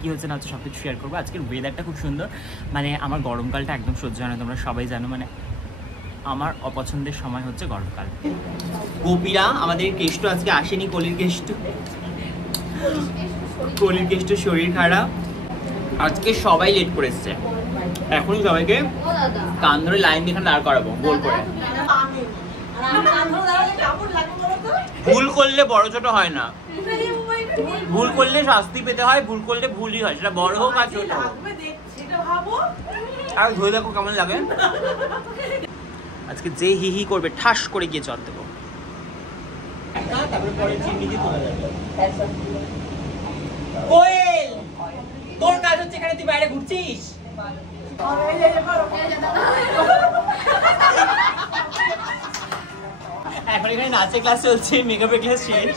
কি হচ্ছে না হচ্ছে সব কিছু শেয়ার করবো। আজকের ওয়েদারটা খুব সুন্দর, মানে আমার গরমকালটা একদম সহ্য হয় না, তোমরা সবাই জানো। মানে আমার অপছন্দের সময় হচ্ছে গরমকাল। গোপীরা আমাদের কেষ্ট আজকে আসেনি, কলির কেষ্ট শরীর খারাপ, আজকে সবাই লেট করে এসছে। এখনই সবাইকে কান ধরে লাইন দিয়ে দাঁড় করাবো গোল করে। ভুল করলে বড় ছোট হয় না, ভুল করলে শাস্তি পেতে হয়, ভুল করলে ভুলই হয়, সেটা বড় হোক আর ছোট হোক। আর ধরে দেখো কেমন লাগে। আজকে যে হি হি করবে ঠাস করে গিয়ে চট দেবো। কোয়েল, তোর কাজ হচ্ছে এখানে, তুই বাইরে ঘুরছিস। এখন এখানে নাচের ক্লাস চলছে, মেকআপের ক্লাস শেষ,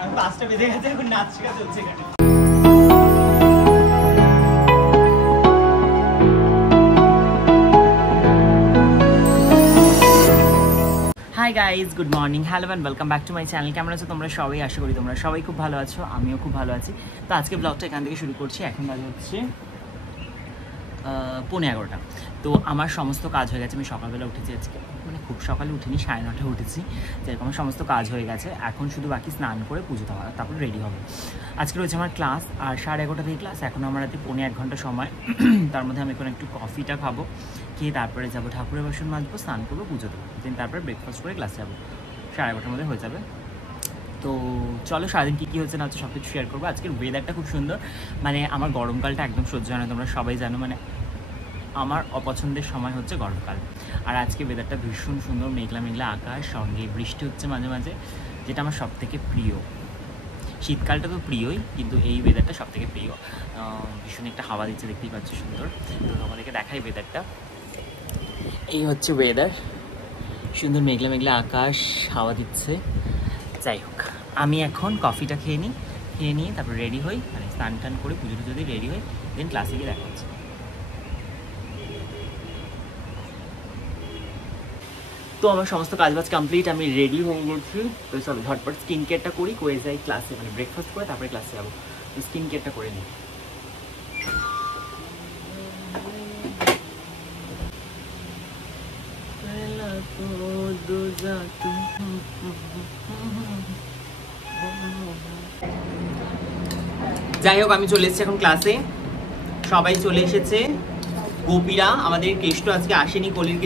আর 5টা বেজে গেছে, এখন নাচ শেখা চলছে এখানে। Hi guys, good morning, hello and welcome back to my channel. কেমন আছো তোমরা সবাই? আশা করি তোমরা সবাই খুব ভালো আছো, আমিও খুব ভালো আছি। তো আজকে ব্লগটা এখান থেকে শুরু করছি। এখন বাজে হচ্ছে 11:15। তো আমার সমস্ত কাজ হয়ে গেছে, আমি সকালবেলা উঠেছি আজকে, মানে খুব সকালে উঠিনি, 9:30 উঠেছি। যেরকম আমার সমস্ত কাজ হয়ে গেছে, এখন শুধু বাকি স্নান করে পুজো দেওয়া, তারপর রেডি হবে। আজকে রয়েছে আমার ক্লাস, আর 11:30 থেকে ক্লাস। এখন আমার রাতে 1.5 ঘন্টা সময়, তার মধ্যে আমি এখন একটু কফিটা খাবো, খেয়ে তারপরে যাবো ঠাকুরের বাসন মাজবো, স্নান করবো, পুজো দেবো, দেন তারপরে ব্রেকফাস্ট করে ক্লাসে যাবো। 11:30 মধ্যে হয়ে যাবে। তো চলো সারাদিন কী হচ্ছে না হচ্ছে সব কিছু শেয়ার করবো। আজকের ওয়েদারটা খুব সুন্দর, মানে আমার গরমকালটা একদম সহ্য হয় না, তোমরা সবাই জানো। মানে আমার অপছন্দের সময় হচ্ছে গরমকাল, আর আজকে ওয়েদারটা ভীষণ সুন্দর, মেঘলা মেঘলা আকাশ, সঙ্গে বৃষ্টি হচ্ছে মাঝে মাঝে, যেটা আমার সব থেকে প্রিয়। শীতকালটা তো প্রিয়ই, কিন্তু এই ওয়েদারটা সব থেকে প্রিয়। ভীষণ একটা হাওয়া দিচ্ছে, দেখতেই পাচ্ছ সুন্দর। তো আমাদেরকে দেখাই ওয়েদারটা। এই হচ্ছে ওয়েদার, সুন্দর মেঘলা মেঘলা আকাশ, হাওয়া দিচ্ছে। যাই হোক, আমি এখন কফিটা খেয়ে নিয়ে তারপর রেডি হই, মানে স্নান টান করে পুজো টুজো দিয়ে রেডি হই, দেন ক্লাসে গিয়ে দেখা হচ্ছে। তো আমার সমস্ত কাজবাজ কমপ্লিট, আমি রেডি হয়ে গেছি। তো চলো ঝটপট স্কিন কেয়ারটা করি, করে যাই ক্লাসে, মানে ব্রেকফাস্ট করে তারপরে ক্লাসে যাবো। তো স্কিন কেয়ারটা করে নিই। যাই হোক, আমি চলে এসেছি এখন ক্লাসে, সবাই চলে এসেছে। গোপীরা আমাদের কেষ্ট আজকে আসেনি, কলির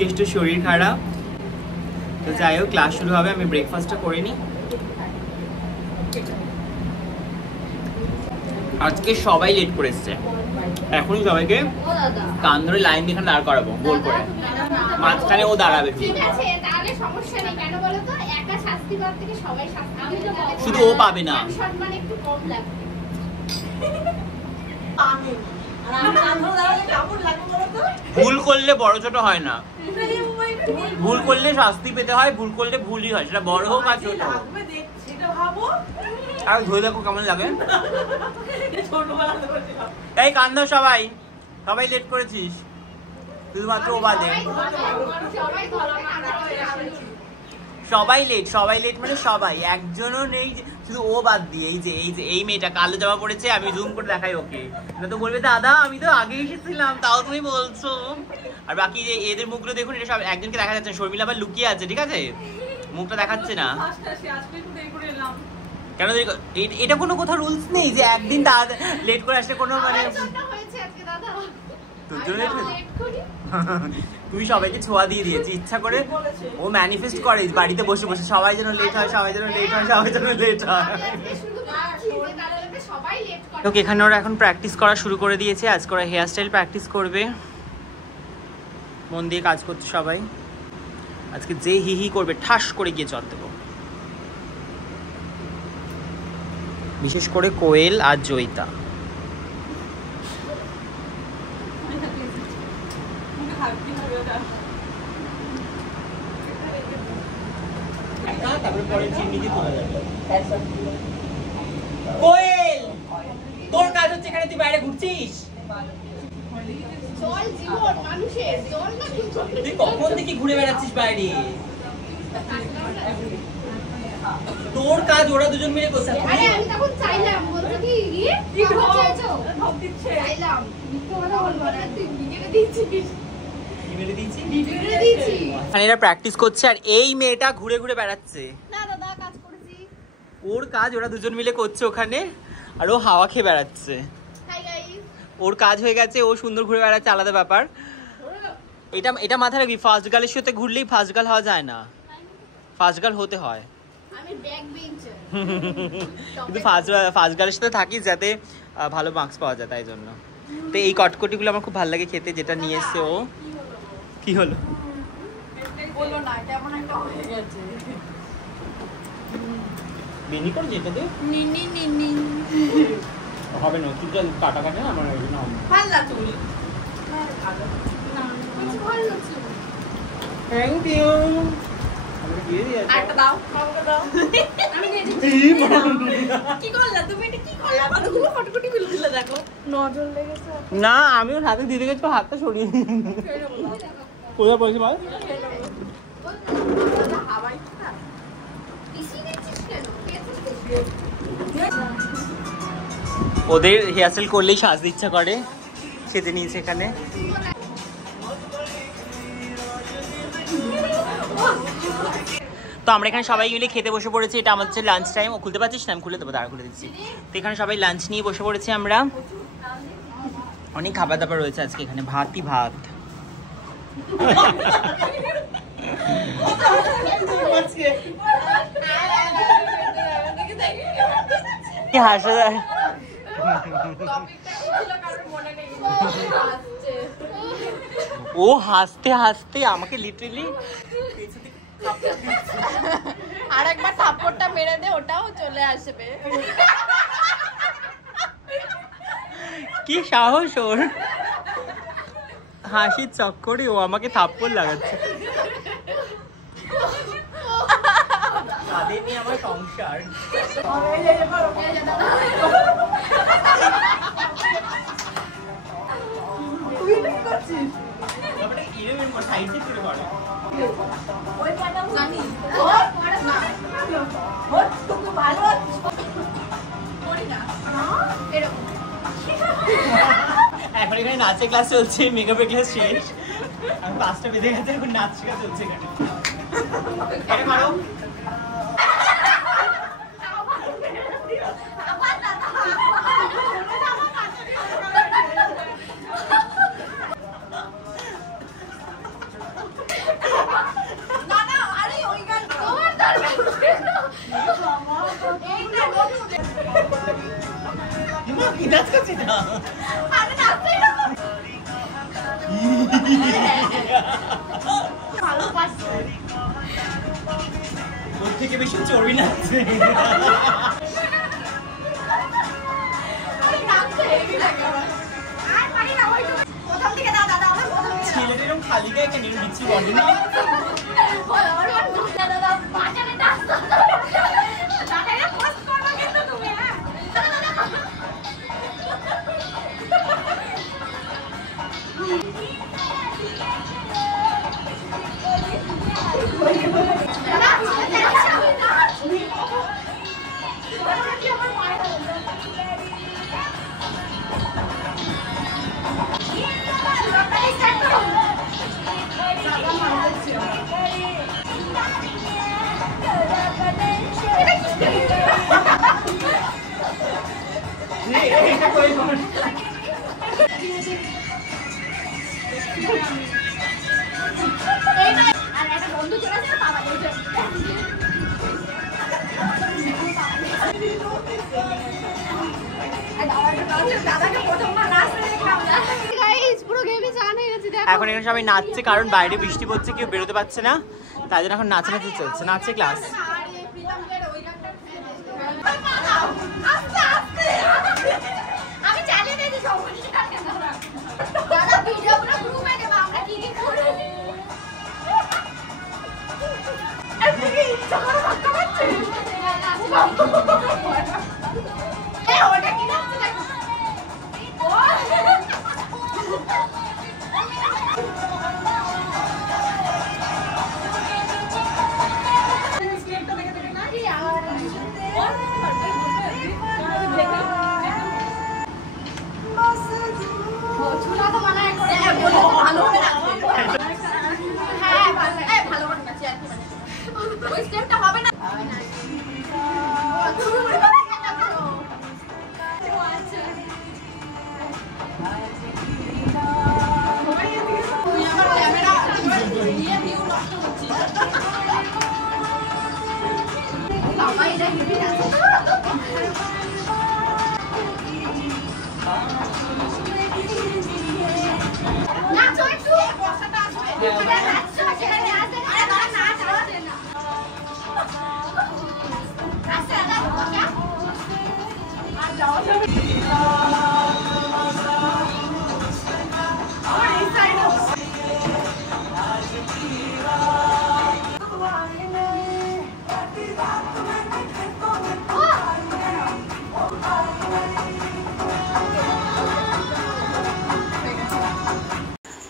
কেষ্ট শরীর খারাপ। তো যাই হোক, ক্লাস শুরু হবে, আমি ব্রেকফাস্টটা করে নিই। আজকে সবাই লেট করে এসছে, এখনই সবাইকে কান ধরে লাইন দিয়ে দাঁড় করাবো গোল করে, মাঝখানে ও দাঁড়াবে। শুধু ও পাবে না, ভুল করলে বড় ছোট হয় না, ভুল করলে শাস্তি পেতে হয়, ভুল করলে ভুলই হয়, সেটা বড় হোক আর ছোট হোক। আর ধরে দেখো কেমন লাগে। এই কান্দো, সবাই লেট করেছিস, শুধুমাত্র ও বাদে। সবাই লেট মানে সবাই, একজনও নেই শুধু ও বাদ দিয়ে। এই মেয়েটা কালো জামা পড়েছে, আমি জুম করে দেখাই ওকে, না তো বলবে দাদা আমি তো আগে এসেছিলাম, তাও তুমি বলছো। আর বাকি যে এদের মুখগুলো দেখুন, এটা সব একজনকে দেখা যাচ্ছে, শর্মিলা আবার লুকিয়ে আছে, ঠিক আছে, মুখটা দেখাচ্ছে না। কেন এটা কোনো কোথাও রুলস নেই যে একদিন তার লেট করে আসলে কোনো মানে তুই সবাইকে ছোঁয়া দিয়ে দিয়েছি ইচ্ছা করে, ও ম্যানিফেস্ট করে বাড়িতে বসে বসে সবাই যেন লেট হয়, সবাই যেন লেট হয়, সবাই যেন লেট হয়। ওকে, এখানে ওরা এখন প্র্যাকটিস করা শুরু করে দিয়েছে, আজকে ওরা হেয়ার স্টাইল প্র্যাকটিস করবে, মন দিয়ে কাজ করছে সবাই। আজকে যে হি হি করবে ঠাস করে গিয়ে চট দেবো, বিশেষ করে কোয়েল আর জয়িতা। কোয়েল, তোর কাজ হচ্ছে এখানে, তুই বাইরে ঘুরছিস। তুই কখন থেকে ঘুরে বেড়াচ্ছিস বাইরে? তোর কাজ ওরা দুজন মিলে করছে। আরে আমি তখন চাইলাম, বলতে কি কি চাইছো ধপ দিচ্ছে, চাইলাম মিথ্যা কথা বলবো না, তুই ভিডিও দিচ্ছিস। এরা প্র্যাকটিস করছে আর এই মেয়েটা ঘুরে ঘুরে বেড়াচ্ছে। না দাদা কাজ করেছি। ওর কাজ ওরা দুজন মিলে করছে ওখানে, আর ও হাওয়া খেয়ে বেড়াচ্ছে। হাই গাইস, ওর কাজ হয়ে গেছে, ও সুন্দর ঘুরে বেড়াচ্ছে, আলাদা ব্যাপার। এটা মাথায় রাখবি, ফার্স্ট গার্লের সাথে ঘুরলেই ফার্স্ট গার্ল হওয়া যায় না, ফার্স্ট গার্ল হতে হয়। আমি ব্যাক বেঞ্চার, কিন্তু ফার্স্ট গার্লের সাথে থাকিস যাতে ভালো মার্কস পাওয়া যায়, তাই জন্য। তো এই কটকটিগুলো আমার খুব ভালো লাগে খেতে, যেটা নিয়ে এসছে ও। কি হলো বলো না, কেমন একটা হয়ে গেছে। বেনি কর যেটা দে নিনি নিনি হবে না, তুই যা কাটা কাটা না আমার না ভালো লাগছে বলি না, কিছু ভালো লাগছে। Thank you. আমি দিয়ে দিই আরেকটা দাও, আমাকে দাও। আমি নিয়ে দিচ্ছি। কি করলা তুমি, এটা কি করলা? কতগুলো কটকটি গুলো দেখো, নজর লেগেছে। না, আমি ওর হাতে দিতে গেছি, হাতটা সরিয়ে কোথায় পড়েছি বল। হাওয়াই না ইসি দিচ্ছিস কেন? ওদের হেয়ারস্টাইল করলেই সাজতে ইচ্ছা করে, সেজে নিয়েছে এখানে। তো আমরা এখানে সবাই মিলে খেতে বসে পড়েছি, এটা আমাদের হচ্ছে লাঞ্চ টাইম। ও খুলতে পারছিস না, আমি খুলে দেবো, দাঁড়া খুলে দিচ্ছি। তো এখানে সবাই লাঞ্চ নিয়ে বসে পড়েছি আমরা। অনেক খাবার দাবার রয়েছে আজকে এখানে, ভাতই ভাত। হাসা যায়, ও হাসতে হাসতে আমাকে লিটারালি আর একবার থাপ্পড়টা মেরে দে, ওটাও চলে আসবে। কি সাহস ওর, হাসির চক্করে ও আমাকে থাপ্পড় লাগাচ্ছে। তাদের নিয়ে আমার সংসার। এখন এখানে নাচের ক্লাস চলছে, মেকআপের ক্লাস শেষ, আর 5টা বেজে গেছে, এখন নাচ শেখা চলছে এখানে। এটা করো। কি নাচ করছিস না? ওর থেকে বেশি চর্বি নাচছে। ছেলেদের এরকম খালি গায়ে কেন দিচ্ছি বলেন না? এখন এখানে সবাই নাচছে, কারণ বাইরে বৃষ্টি পড়ছে, কেউ বেরোতে পারছে না, তাই জন্য এখন নাচানাচি চলছে, নাচে ক্লাস।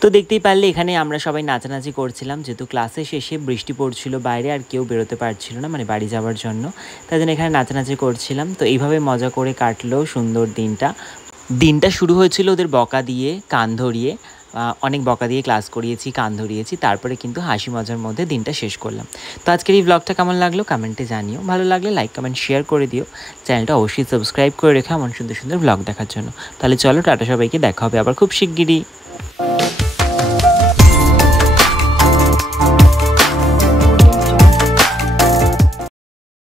তো দেখতেই পারলে এখানে আমরা সবাই নাচানাচি করছিলাম, যেহেতু ক্লাসে শেষে বৃষ্টি পড়ছিল বাইরে আর কেউ বেরোতে পারছিল না, মানে বাড়ি যাওয়ার জন্য, তাই জন্য এখানে নাচানাচি করছিলাম। তো এইভাবে মজা করে কাটলো সুন্দর দিনটা শুরু হয়েছিল ওদের বকা দিয়ে, কান ধরিয়ে, অনেক বকা দিয়ে ক্লাস করিয়েছি, কান ধরিয়েছি, তারপরে কিন্তু হাসি মজার মধ্যে দিনটা শেষ করলাম। তো আজকের এই ব্লগটা কেমন লাগলো কমেন্টে জানিও, ভালো লাগলে লাইক কমেন্ট শেয়ার করে দিও, চ্যানেলটা অবশ্যই সাবস্ক্রাইব করে রেখো এমন সুন্দর সুন্দর ব্লগ দেখার জন্য। তাহলে চলো টাটা, সবাইকে দেখা হবে আবার খুব শিগগিরই।